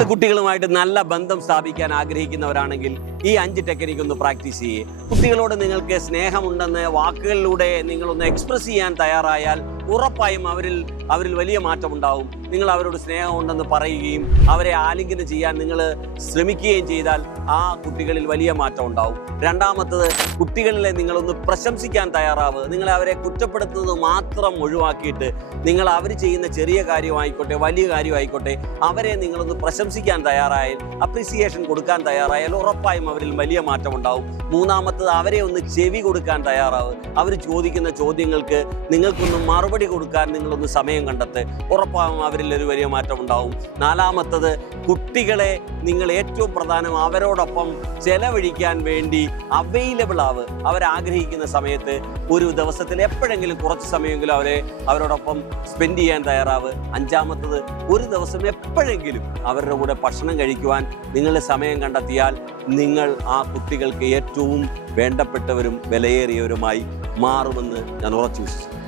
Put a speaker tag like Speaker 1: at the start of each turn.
Speaker 1: നിങ്ങൾ കുട്ടികളുമായിട്ട് നല്ല ബന്ധം സ്ഥാപിക്കാൻ ആഗ്രഹിക്കുന്നവരാണെങ്കിൽ ഈ അഞ്ച് ടെക്നിക്ക് ഒന്ന് പ്രാക്ടീസ് ചെയ്യേ. കുട്ടികളോട് നിങ്ങൾക്ക് സ്നേഹമുണ്ടെന്ന് വാക്കുകളിലൂടെ നിങ്ങളൊന്ന് എക്സ്പ്രസ് ചെയ്യാൻ തയ്യാറായാൽ ഉറപ്പായും അവരിൽ അവരിൽ വലിയ മാറ്റം ഉണ്ടാവും നിങ്ങൾ അവരോട് സ്നേഹമുണ്ടെന്ന് പറയുകയും അവരെ ആലിംഗനം ചെയ്യാൻ നിങ്ങൾ ശ്രമിക്കുകയും ചെയ്താൽ ആ കുട്ടികളിൽ വലിയ മാറ്റം ഉണ്ടാവും രണ്ടാമത്തത് കുട്ടികളിലെ നിങ്ങളൊന്ന് പ്രശംസിക്കാൻ തയ്യാറാവുക. നിങ്ങൾ അവരെ കുറ്റപ്പെടുത്തുന്നത് മാത്രം ഒഴിവാക്കിയിട്ട് നിങ്ങൾ അവർ ചെയ്യുന്ന ചെറിയ കാര്യമായിക്കോട്ടെ വലിയ കാര്യമായിക്കോട്ടെ അവരെ നിങ്ങളൊന്ന് പ്രശംസിക്കാൻ തയ്യാറായാൽ അപ്രീസിയേഷൻ കൊടുക്കാൻ തയ്യാറായാൽ ഉറപ്പായും അവരിൽ വലിയ മാറ്റം ഉണ്ടാവും. മൂന്നാമത്തത് അവരെ ഒന്ന് ചെവി കൊടുക്കാൻ തയ്യാറാവുക അവർ ചോദിക്കുന്ന ചോദ്യങ്ങൾക്ക് നിങ്ങൾക്കൊന്ന് മറുപടി കൊടുക്കാൻ നിങ്ങളൊന്ന് സമയം കണ്ടെത്ത്. ഉറപ്പായും അവരിൽ ഒരു വലിയ മാറ്റം ഉണ്ടാവും. നാലാമത്തത് കുട്ടികളെ നിങ്ങൾ ഏറ്റവും പ്രധാനം അവരോടൊപ്പം ചെലവഴിക്കാൻ വേണ്ടി അവൈലബിൾ ആവ്. അവരാഗ്രഹിക്കുന്ന സമയത്ത് ഒരു ദിവസത്തിൽ എപ്പോഴെങ്കിലും കുറച്ച് സമയമെങ്കിലും അവരെ അവരോടൊപ്പം സ്പെൻഡ് ചെയ്യാൻ തയ്യാറാവ്. അഞ്ചാമത്തത് ഒരു ദിവസം എപ്പോഴെങ്കിലും അവരുടെ കൂടെ ഭക്ഷണം കഴിക്കുവാൻ നിങ്ങൾ സമയം കണ്ടെത്തിയാൽ നിങ്ങൾ ആ കുട്ടികൾക്ക് ഏറ്റവും വേണ്ടപ്പെട്ടവരും വിലയേറിയവരുമായി മാറുമെന്ന് ഞാൻ ഉറച്ചു വിശ്വസിക്കുന്നു.